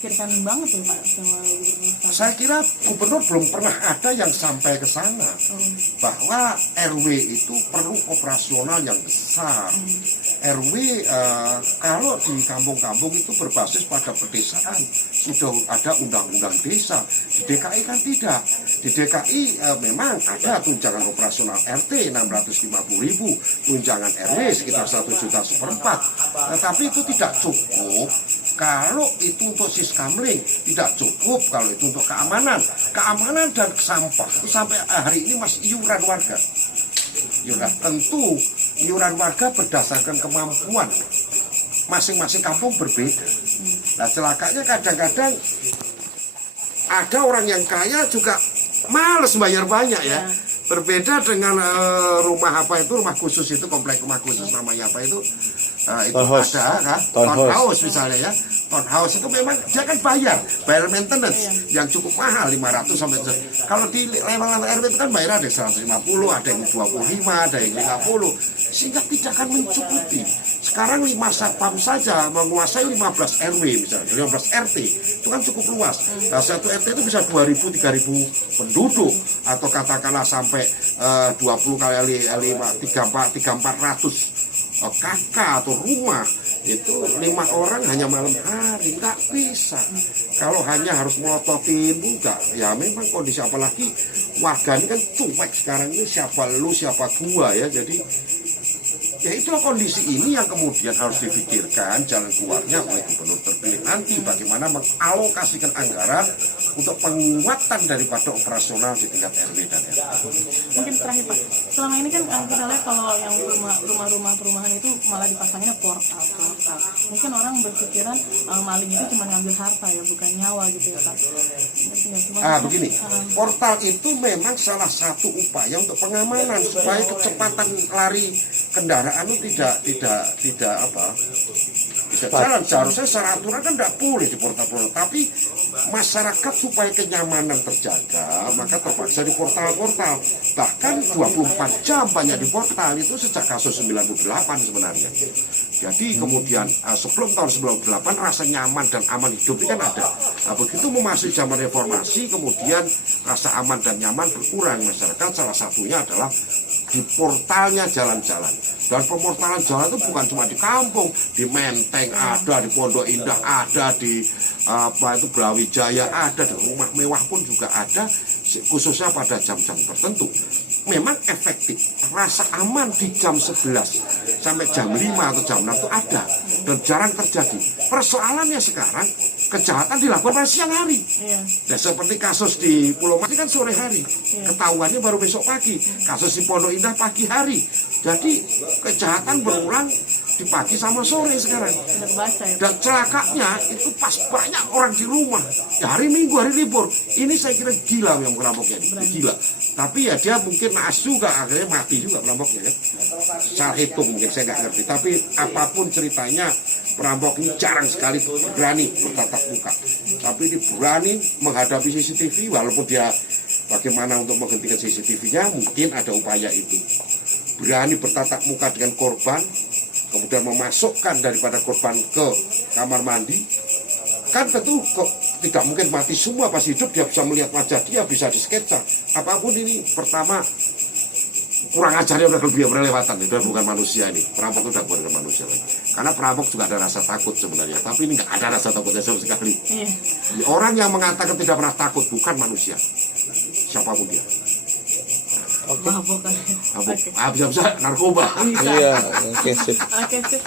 dipikirkan banget ya Pak sama gubernur. Saya kira gubernur belum pernah ada yang sampai ke sana bahwa RW itu perlu operasional yang besar. RW kalau di kampung-kampung itu berbasis pada pedesaan, sudah ada undang-undang desa. Di DKI kan tidak. Di DKI memang ada tunjangan operasional RT 650.000, tunjangan RW sekitar 1,4 juta. Tetapi itu tidak cukup kalau itu untuk siskamling, tidak cukup kalau itu untuk keamanan dan sampah itu sampai hari ini masih iuran warga. Iuran tentu iuran warga berdasarkan kemampuan masing-masing kampung berbeda. Nah celakanya kadang-kadang ada orang yang kaya juga males bayar banyak ya. Berbeda dengan rumah apa itu, rumah khusus itu, komplek rumah khusus namanya apa itu townhouse. ada kan, townhouse misalnya ya. Townhouse itu memang dia kan bayar maintenance yang cukup mahal 500 sampai. Kalau di level RW itu kan bayar ada 150, ada yang 25, ada yang 50, sehingga tidak akan mencukupi. Sekarang 5 satpam saja menguasai 15 RW misalnya, 15 RT itu kan cukup luas. Nah, satu RT itu bisa 2.000, 3.000 penduduk, atau katakanlah sampai 20 kali 400 kakak atau rumah. Itu 5 orang hanya malam hari, nggak bisa. Kalau hanya harus melototin juga, ya memang kondisi, apalagi warga ini kan cuek sekarang ini, siapa lu siapa gua ya. Jadi ya itulah kondisi ini yang kemudian harus dipikirkan jalan keluarnya oleh gubernur terpilih nanti, bagaimana mengalokasikan anggaran untuk penguatan daripada operasional di tingkat RW dan RT. Mungkin terakhir Pak, selama ini kan kita lihat kalau yang rumah-rumah perumahan itu malah dipasanginnya portal. Mungkin orang berpikiran maling itu cuma ngambil harta ya, bukan nyawa gitu ya Pak. Begini, portal itu memang salah satu upaya untuk pengamanan supaya kecepatan lari kendaraan itu tidak jalan. Seharusnya secara aturan kan tidak boleh di portal-portal, tapi masyarakat supaya kenyamanan terjaga maka terpaksa di portal-portal. Bahkan 24 jam banyak di portal itu sejak kasus 98 sebenarnya. Jadi kemudian sebelum tahun 98 rasa nyaman dan aman hidup itu kan ada. Nah, begitu memasuki zaman reformasi kemudian rasa aman dan nyaman berkurang masyarakat. Salah satunya adalah di portalnya jalan-jalan. Dan pemortalan jalan itu bukan cuma di kampung, di Menteng ada, di Pondok Indah ada, di Brawijaya ada, di rumah mewah pun juga ada, khususnya pada jam-jam tertentu. Memang efektif, rasa aman di jam 11 sampai jam 5 atau jam 6 itu ada dan jarang terjadi. Persoalannya sekarang kejahatan dilakukan pada siang hari. Dan seperti kasus di Pulau Mas kan sore hari, ketahuannya baru besok pagi. Kasus di Pondok Indah pagi hari. Jadi kejahatan berulang di pagi sama sore sekarang. Dan celakanya itu pas banyak orang di rumah. Ya, hari Minggu, hari libur. Ini saya kira gila yang perampoknya ini. Gila. Tapi ya dia mungkin naas juga, akhirnya mati juga perampoknya kan. Salah hitung mungkin, saya nggak ngerti. Tapi apapun ceritanya, perampok ini jarang sekali berani bertatap muka. Tapi ini berani menghadapi CCTV, walaupun dia bagaimana untuk menghentikan CCTV-nya, mungkin ada upaya itu. Berani bertatap muka dengan korban, kemudian memasukkan daripada korban ke kamar mandi. Kan tentu kok tidak mungkin mati semua, pas hidup dia bisa melihat wajah dia, bisa disketsa. Apapun ini, pertama kurang ajarnya udah berlewatan, udah bukan manusia ini. Perampok udah bukan manusia lagi. Karena perampok juga ada rasa takut sebenarnya, tapi ini nggak ada rasa takutnya sama sekali. Orang yang mengatakan tidak pernah takut bukan manusia, siapapun dia. Bisa narkoba. Iya, oke sip. Terima kasih.